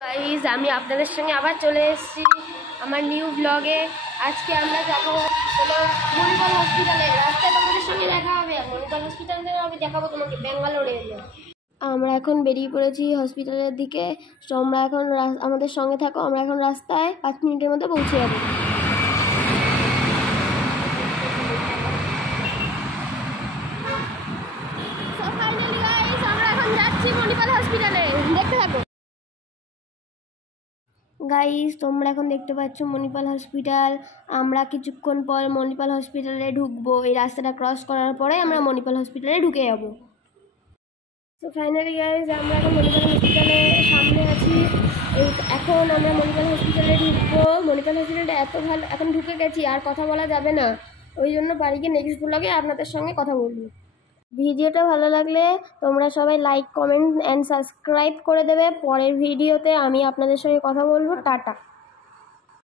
Guys, আমি আপনাদের সঙ্গে আবার চলে এসেছি আমার নিউ ব্লগে। আজকে আমরা যাবো তোমার মণিপাল হসপিটালে। রাস্তায় তোমাদের সঙ্গে দেখা হবে। মণিপাল হসপিটাল থেকে আমি দেখাবো তোমাকে ব্যাঙ্গালোরে। আমরা এখন বেরিয়ে পড়েছি হসপিটালের দিকে। তোমরা এখন আমাদের সঙ্গে থাকো। আমরা এখন রাস্তায় 5 মিনিটের মধ্যে পৌঁছে যাবো। ফাইনালি গাইস, আমরা এখন যাচ্ছি মণিপাল হসপিটালে। দেখতে থাকো গাইস। তোমরা এখন দেখতে পাচ্ছ মণিপাল হসপিটাল। আমরা কিছুক্ষণ পর মণিপাল হসপিটালে ঢুকবো। এই রাস্তাটা ক্রস করার পরে আমরা মণিপাল হসপিটালে ঢুকে যাবো। তো ফাইনালি গাইস, আমরা এখন মণিপাল হসপিটালের সামনে আছি। এখন আমরা মণিপাল হসপিটালে ঢুকবো। মণিপাল হসপিটালটা এত ভালো, এখন ঢুকে গেছি, আর কথা বলা যাবে না। ওই জন্য বাড়ি গিয়ে নেক্সট ব্লগে আপনাদের সঙ্গে কথা বলবো। ভিডিওটা ভালো লাগলে তোমরা সবাই লাইক, কমেন্ট অ্যান্ড সাবস্ক্রাইব করে দেবে। পরের ভিডিওতে আমি আপনাদের সঙ্গে কথা বলবো। টাটা।